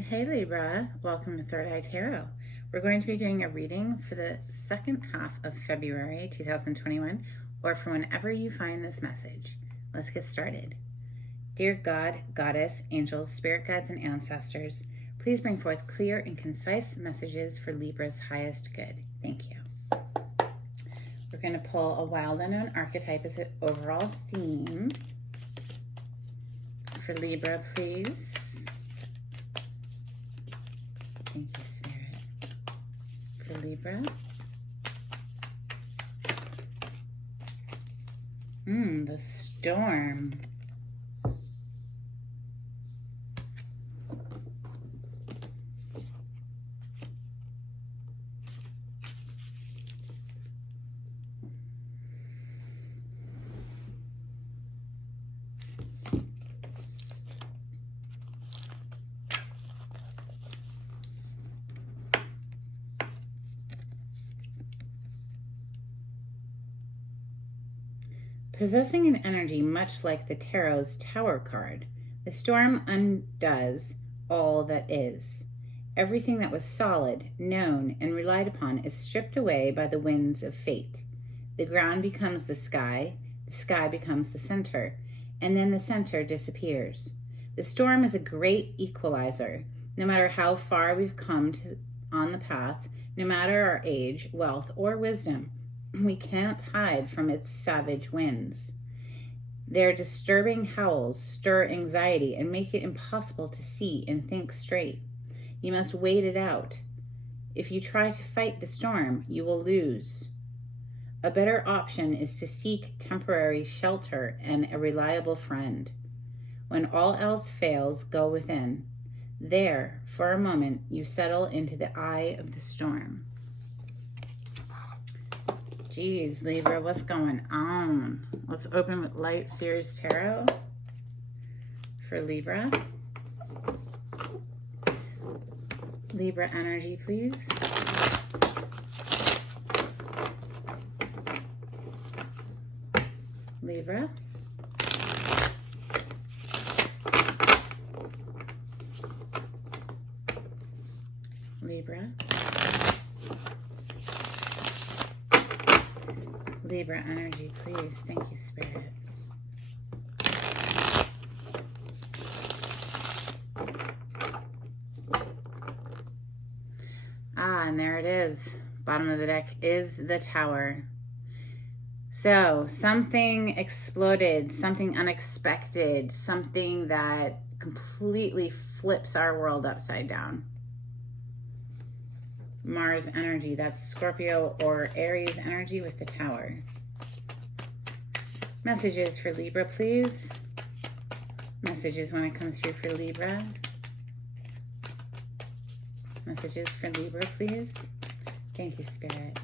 Hey Libra, welcome to Third Eye Tarot. We're going to be doing a reading for the second half of February 2021, or for whenever you find this message. Let's get started. Dear God, Goddess, angels, spirit guides, and ancestors, please bring forth clear and concise messages for Libra's highest good. Thank you. We're going to pull a wild unknown archetype as an overall theme for Libra, please. Thank you, Spirit. For Libra. The storm. Possessing an energy much like the Tarot's Tower card, the storm undoes all that is. Everything that was solid, known, and relied upon is stripped away by the winds of fate. The ground becomes the sky becomes the center, and then the center disappears. The storm is a great equalizer. No matter how far we've come on the path, no matter our age, wealth, or wisdom, we can't hide from its savage winds. Their disturbing howls stir anxiety and make it impossible to see and think straight. You must wait it out. If you try to fight the storm, you will lose. A better option is to seek temporary shelter and a reliable friend. When all else fails, go within. There, for a moment, you settle into the eye of the storm. Geez, Libra, what's going on? Let's open with Light Series Tarot for Libra. Libra energy, please. Libra. Libra. Libra energy, please. Thank you, Spirit. And there it is. Bottom of the deck is the Tower. So something exploded, something unexpected, something that completely flips our world upside down. Mars energy, that's Scorpio or Aries energy with the Tower. Messages for Libra, please. Messages want to come through for Libra. Messages for Libra, please. Thank you, Spirit.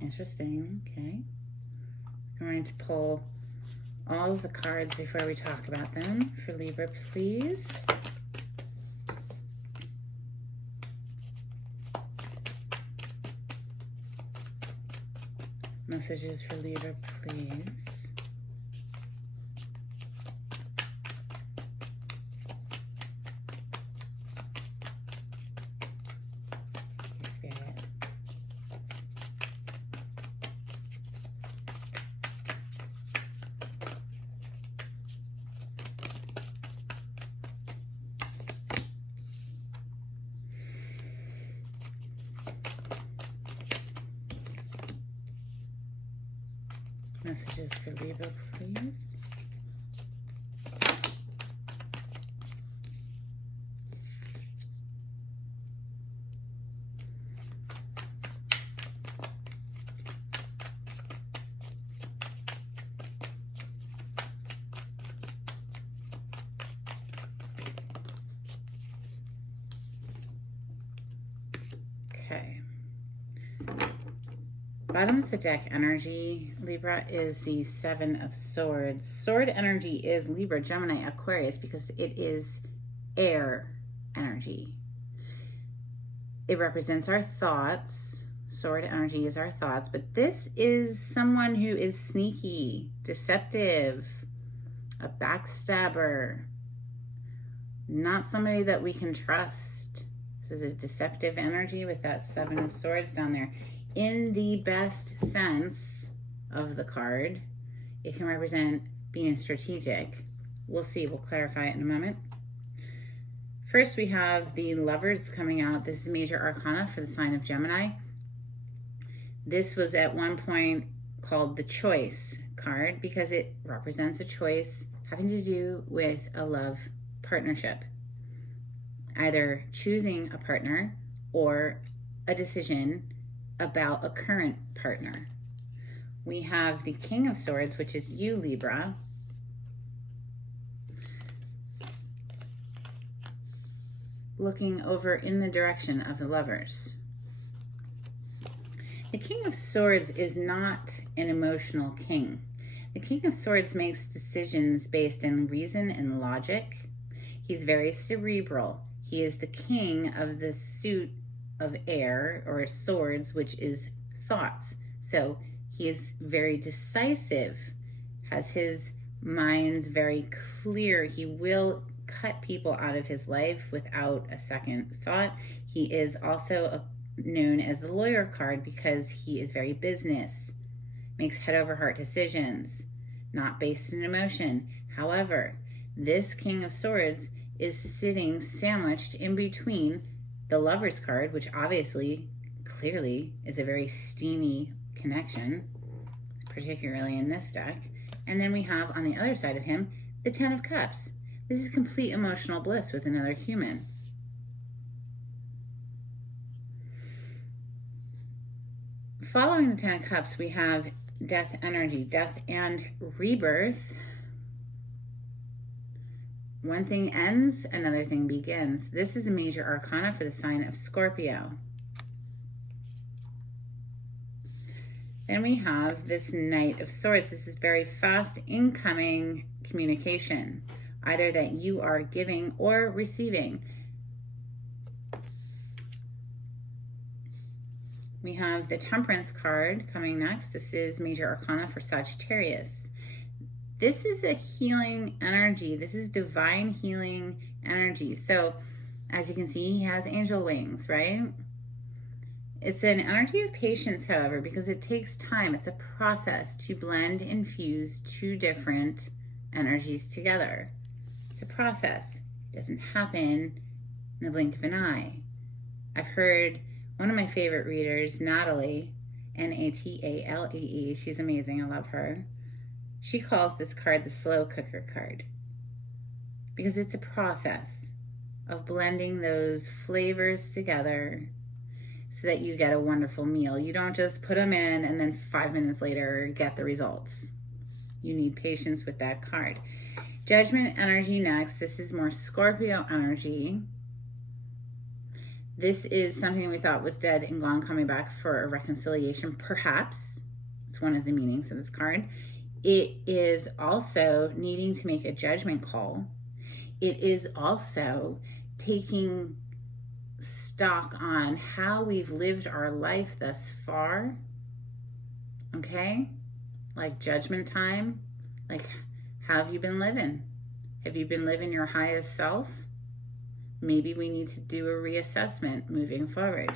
Interesting, okay. I'm going to pull all of the cards before we talk about them. For Libra, please. Messages for Libra, please. Spirit. Messages for Libra, please. Okay. Bottom of the deck energy, Libra, is the Seven of Swords. Sword energy is Libra, Gemini, Aquarius because it is air energy. It represents our thoughts. sword energy is our thoughts, but this is someone who is sneaky, deceptive, a backstabber, not somebody that we can trust. This is a deceptive energy with that Seven of Swords down there. In the best sense of the card, it can represent being strategic. We'll see, we'll clarify it in a moment. First, we have the Lovers coming out. This is major arcana for the sign of Gemini. This was at one point called the Choice card because it represents a choice having to do with a love partnership. Either choosing a partner or a decision about a current partner. We have the King of Swords, which is you, Libra. Looking over in the direction of the Lovers. The King of Swords is not an emotional king. The King of Swords makes decisions based in reason and logic. He's very cerebral. He is the king of the suit of air or swords, which is thoughts. So he is very decisive, has his mind very clear. He will cut people out of his life without a second thought. He is also known as the lawyer card because he is very business, makes head over heart decisions, not based in emotion. However, this King of Swords is sitting sandwiched in between the Lovers card, which obviously, clearly, is a very steamy connection, particularly in this deck. And then we have on the other side of him, the Ten of Cups. This is complete emotional bliss with another human. Following the Ten of Cups, we have death energy, death and rebirth. One thing ends, another thing begins. This is a major arcana for the sign of Scorpio. Then we have this Knight of Swords. This is very fast incoming communication, either that you are giving or receiving. We have the Temperance card coming next. This is major arcana for Sagittarius. This is a healing energy. This is divine healing energy. So as you can see, he has angel wings, right? It's an energy of patience, however, because it takes time. It's a process to blend and fuse two different energies together. It's a process. It doesn't happen in the blink of an eye. I've heard one of my favorite readers, Natalie, N-A-T-A-L-E-E, she's amazing, I love her. She calls this card the slow cooker card because it's a process of blending those flavors together so that you get a wonderful meal. You don't just put them in and then 5 minutes later get the results. You need patience with that card. Judgment energy next. This is more Scorpio energy. This is something we thought was dead and gone, coming back for a reconciliation, perhaps. It's one of the meanings of this card. It is also needing to make a judgment call. It is also taking stock on how we've lived our life thus far. Okay? Like judgment time. Like, how have you been living? Have you been living your highest self? Maybe we need to do a reassessment moving forward.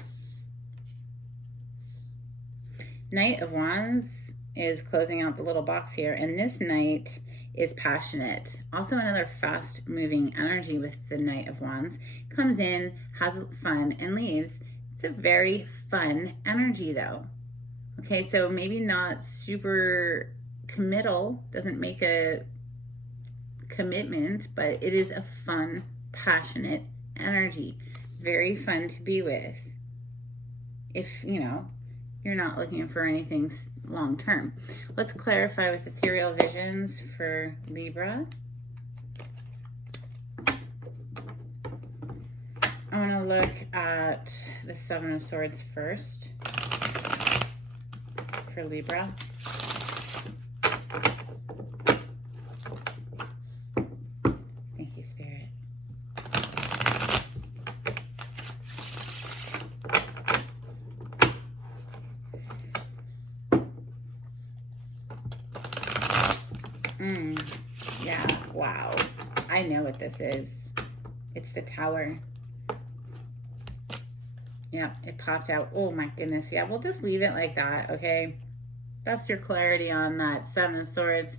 Knight of Wands is closing out the little box here, and this Knight is passionate. Also another fast moving energy with the Knight of Wands. Comes in, has fun, and leaves. It's a very fun energy though. Okay, so maybe not super committal, doesn't make a commitment, but it is a fun, passionate energy. Very fun to be with. If, you know, you're not looking for anything long term. Let's clarify with ethereal visions for Libra. I want to look at the Seven of Swords first for Libra. Thank you, Spirit. Yeah, wow. I know what this is. It's the Tower. Yep, it popped out. Oh my goodness. Yeah, we'll just leave it like that, okay? That's your clarity on that Seven of Swords.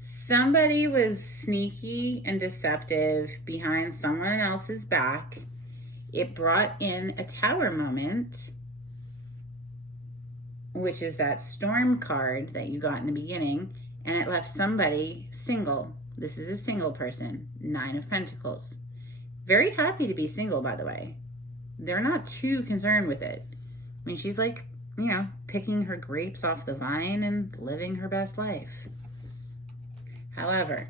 Somebody was sneaky and deceptive behind someone else's back. It brought in a Tower moment, which is that Storm card that you got in the beginning, and it left somebody single. This is a single person, Nine of Pentacles. Very happy to be single, by the way. They're not too concerned with it. I mean, she's like, you know, picking her grapes off the vine and living her best life. However,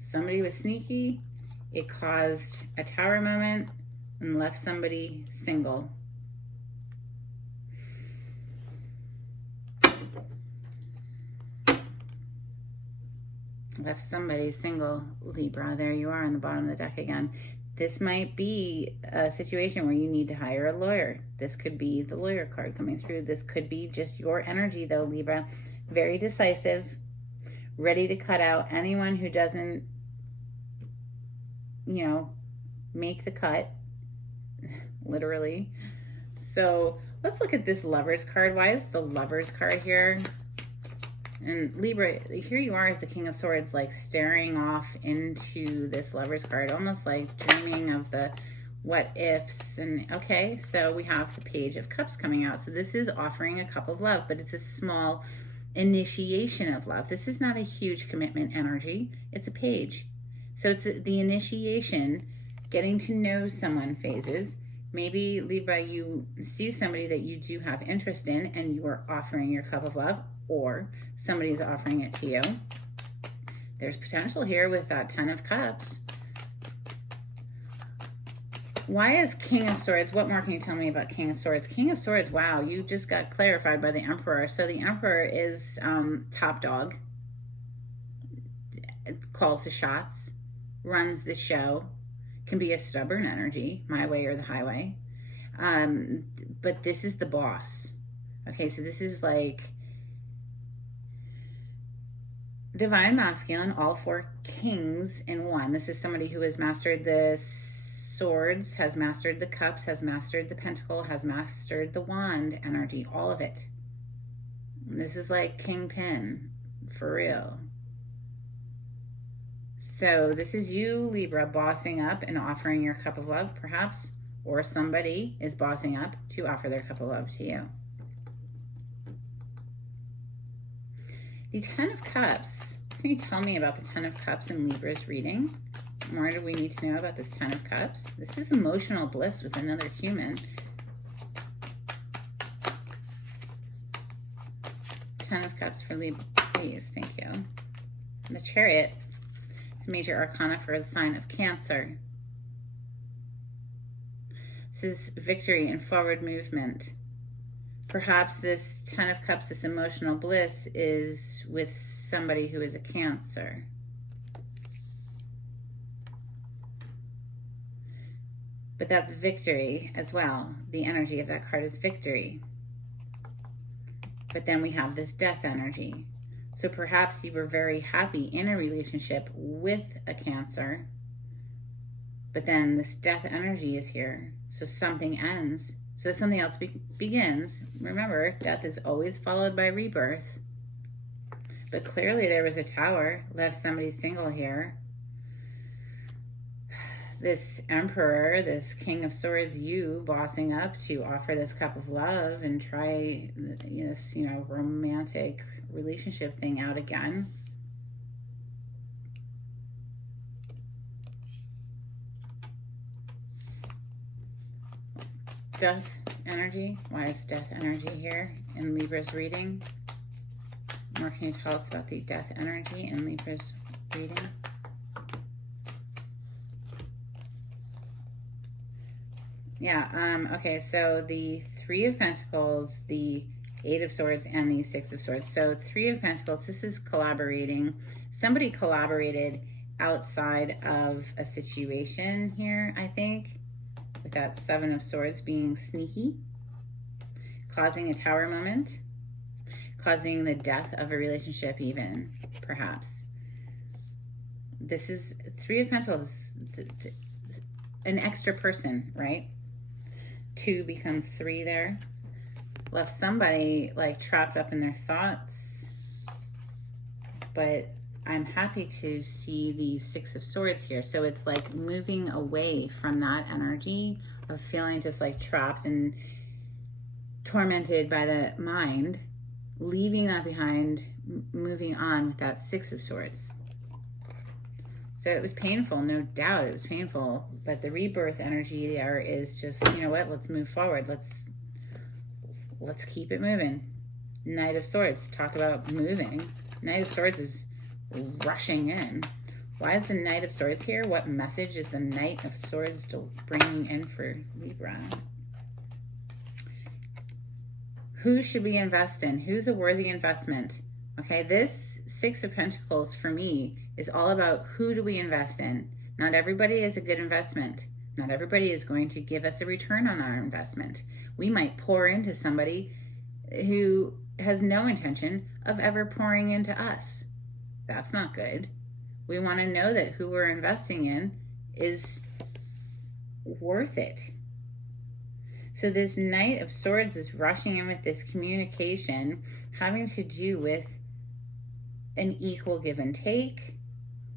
somebody was sneaky. It caused a Tower moment and left somebody single. Left somebody single, Libra. There you are on the bottom of the deck again. This might be a situation where you need to hire a lawyer. This could be the lawyer card coming through. This could be just your energy though, Libra. Very decisive, ready to cut out anyone who doesn't, you know, make the cut, literally. So let's look at this Lovers card. Why is the Lovers card here? And Libra, here you are as the King of Swords, like staring off into this Lovers card, almost like dreaming of the what ifs. And okay, so we have the Page of Cups coming out. So this is offering a cup of love, but it's a small initiation of love. This is not a huge commitment energy. It's a page. So it's the initiation, getting to know someone phases. Maybe, Libra, you see somebody that you do have interest in and you are offering your cup of love, or somebody's offering it to you. There's potential here with that Ten of Cups. Why is King of Swords? What more can you tell me about King of Swords? King of Swords, wow, you just got clarified by the Emperor. So the Emperor is top dog, calls the shots, runs the show, can be a stubborn energy, my way or the highway. But this is the boss. Okay, so this is like divine masculine, all four kings in one. This is somebody who has mastered the swords, has mastered the cups, has mastered the pentacle, has mastered the wand energy, all of it. This is like Kingpin, for real. So this is you, Libra, bossing up and offering your cup of love, perhaps, or somebody is bossing up to offer their cup of love to you. The Ten of Cups. Can you tell me about the Ten of Cups in Libra's reading? What more do we need to know about this Ten of Cups? This is emotional bliss with another human. Ten of Cups for Libra, please. Thank you. And the Chariot. It's a major arcana for the sign of Cancer. This is victory and forward movement. Perhaps this Ten of Cups, this emotional bliss, is with somebody who is a Cancer. But that's victory as well. The energy of that card is victory. But then we have this death energy. So perhaps you were very happy in a relationship with a Cancer, but then this death energy is here. So something ends. So something else begins. Remember, death is always followed by rebirth. But clearly there was a Tower, left somebody single here. This Emperor, this King of Swords, you bossing up to offer this cup of love and try this, romantic relationship thing out again. Death energy. Why is death energy here in Libra's reading? More can you tell us about the death energy in Libra's reading? Yeah, okay, so the Three of Pentacles, the Eight of Swords, and the Six of Swords. So Three of Pentacles, this is collaborating. Somebody collaborated outside of a situation here, I think, with that Seven of Swords being sneaky, causing a Tower moment, causing the death of a relationship even, perhaps. This is Three of Pentacles, an extra person, right? 2 becomes 3 there. Left somebody like trapped up in their thoughts. But I'm happy to see the 6 of Swords here. So it's like moving away from that energy of feeling just like trapped and tormented by the mind, leaving that behind, moving on with that 6 of Swords. So it was painful, no doubt it was painful, but the rebirth energy there is just, you know what, let's move forward. Let's keep it moving. Knight of Swords, talk about moving. Knight of Swords is rushing in. Why is the Knight of Swords here? What message is the Knight of Swords bringing in for Libra? Who should we invest in? Who's a worthy investment? Okay, this 6 of Pentacles for me is all about who do we invest in. Not everybody is a good investment. Not everybody is going to give us a return on our investment. We might pour into somebody who has no intention of ever pouring into us. That's not good. We want to know that who we're investing in is worth it. So this Knight of Swords is rushing in with this communication having to do with an equal give and take,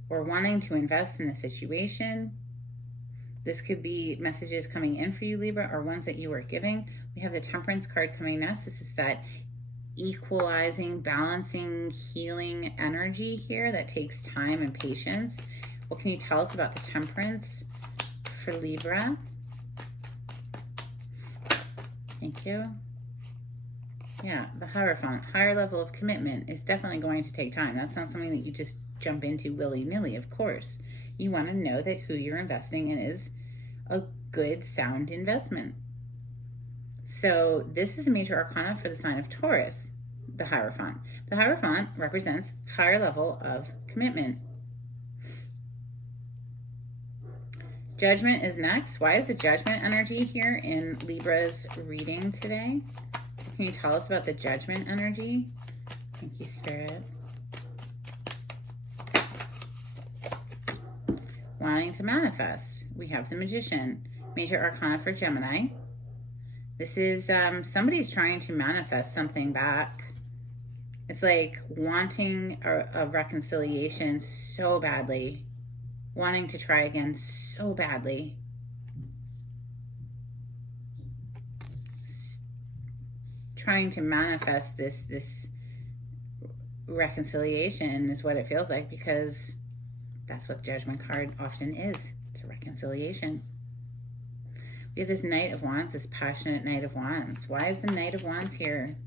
or wanting to invest in a situation. This could be messages coming in for you, Libra, or ones that you are giving. We have the Temperance card coming next. This is that equalizing, balancing, healing energy here that takes time and patience. What can you tell us about the Temperance for Libra? Thank you. Yeah, the Hierophant, higher level of commitment, is definitely going to take time. That's not something that you just jump into willy-nilly, of course. You want to know that who you're investing in is a good, sound investment. So this is a major arcana for the sign of Taurus, the Hierophant. The Hierophant represents higher level of commitment. Judgment is next. Why is the Judgment energy here in Libra's reading today? Can you tell us about the Judgment energy? Thank you, Spirit. Wanting to manifest. We have the Magician. Major arcana for Gemini. This is somebody's trying to manifest something back. It's like wanting a reconciliation so badly. Wanting to try again so badly. Trying to manifest this reconciliation is what it feels like, because that's what the Judgment card often is. It's a reconciliation. We have this Knight of Wands, this passionate Knight of Wands. Why is the Knight of Wands here?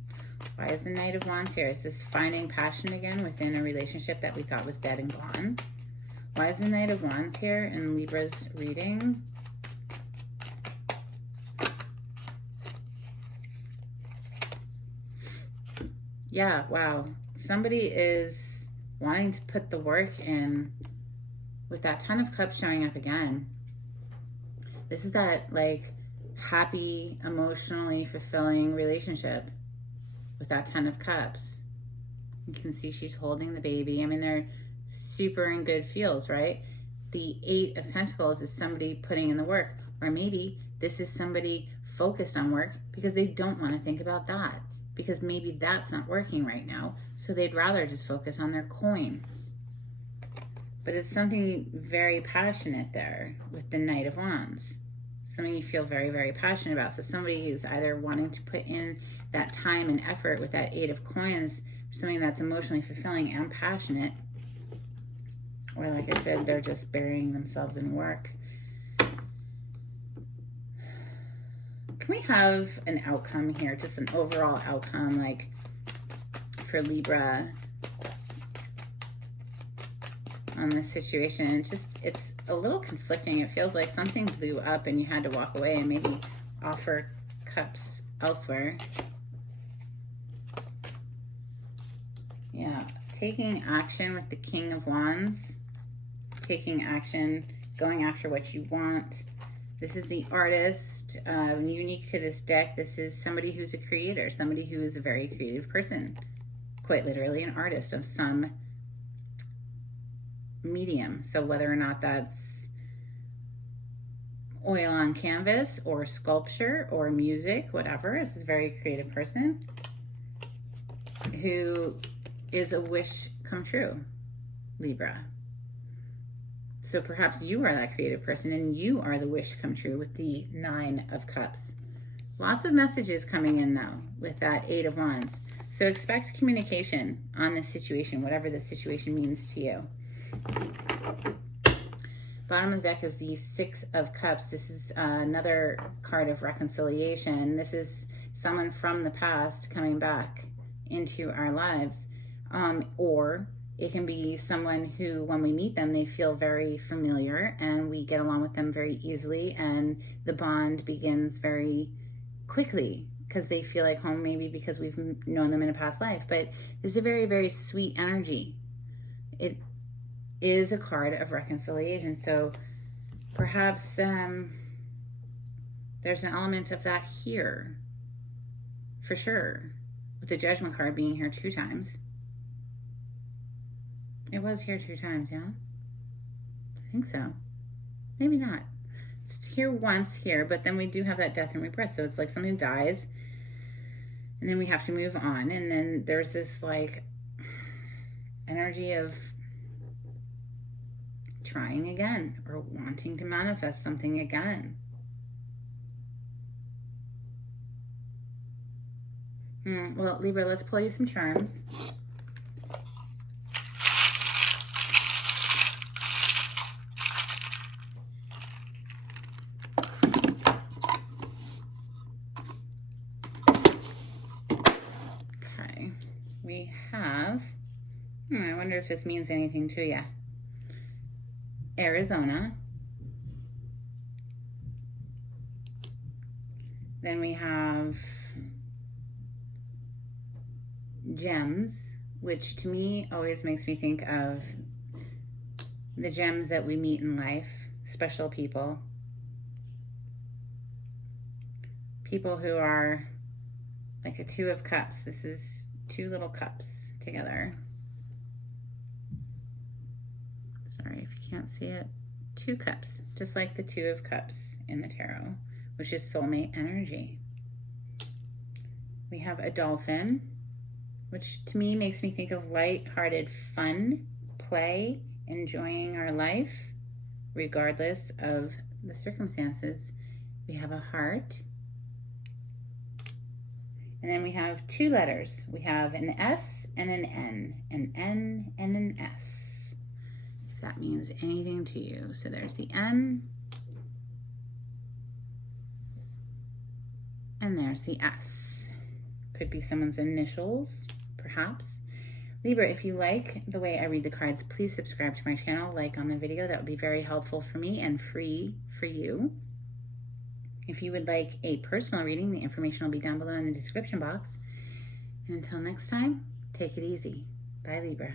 Why is the Knight of Wands here? Is this finding passion again within a relationship that we thought was dead and gone? Why is the Knight of Wands here in Libra's reading? Yeah, wow. Somebody is wanting to put the work in with that Ten of Cups showing up again. This is that like happy, emotionally fulfilling relationship with that Ten of Cups. You can see she's holding the baby. I mean, they're super in good feels, right? The 8 of Pentacles is somebody putting in the work, or maybe this is somebody focused on work because they don't want to think about that, because maybe that's not working right now, so they'd rather just focus on their coin. But it's something very passionate there with the Knight of Wands. Something you feel very, very passionate about. So somebody is either wanting to put in that time and effort with that 8 of Coins, something that's emotionally fulfilling and passionate, or like I said, they're just burying themselves in work. Can we have an outcome here, just an overall outcome, like for Libra on this situation? It's a little conflicting. It feels like something blew up and you had to walk away and maybe offer cups elsewhere. Yeah, taking action with the King of Wands, taking action, going after what you want. This is the Artist, unique to this deck. This is somebody who's a creator, somebody who is a very creative person, quite literally an artist of some medium. So whether or not that's oil on canvas or sculpture or music, whatever. This is a very creative person who is a wish come true, Libra. So perhaps you are that creative person and you are the wish come true with the 9 of Cups. Lots of messages coming in though with that 8 of Wands. So expect communication on this situation, whatever the situation means to you. Bottom of the deck is the 6 of Cups. This is another card of reconciliation. This is someone from the past coming back into our lives. Or it can be someone who, when we meet them, they feel very familiar and we get along with them very easily, and the bond begins very quickly because they feel like home, maybe because we've known them in a past life. But this is a very, very sweet energy. It is a card of reconciliation. So perhaps there's an element of that here, for sure, with the Judgment card being here 2 times. It was here 2 times, yeah? I think so. Maybe not. It's here once here, but then we do have that death and rebirth. So it's like something dies, and then we have to move on. And then there's this like energy of trying again or wanting to manifest something again. Well, Libra, let's pull you some charms. We have, I wonder if this means anything to you. Arizona. Then we have gems, which to me always makes me think of the gems that we meet in life, special people. People who are like a 2 of Cups. This is 2 little cups together. Sorry if you can't see it. 2 cups, just like the 2 of Cups in the tarot, which is soulmate energy. We have a dolphin, which to me makes me think of light-hearted fun, play, enjoying our life, regardless of the circumstances. We have a heart. And then we have 2 letters. We have an S and an N and an S. If that means anything to you. So there's the N and there's the S. Could be someone's initials, perhaps. Libra, if you like the way I read the cards, please subscribe to my channel, like on the video. That would be very helpful for me and free for you. If you would like a personal reading, the information will be down below in the description box. And until next time, take it easy. Bye, Libra.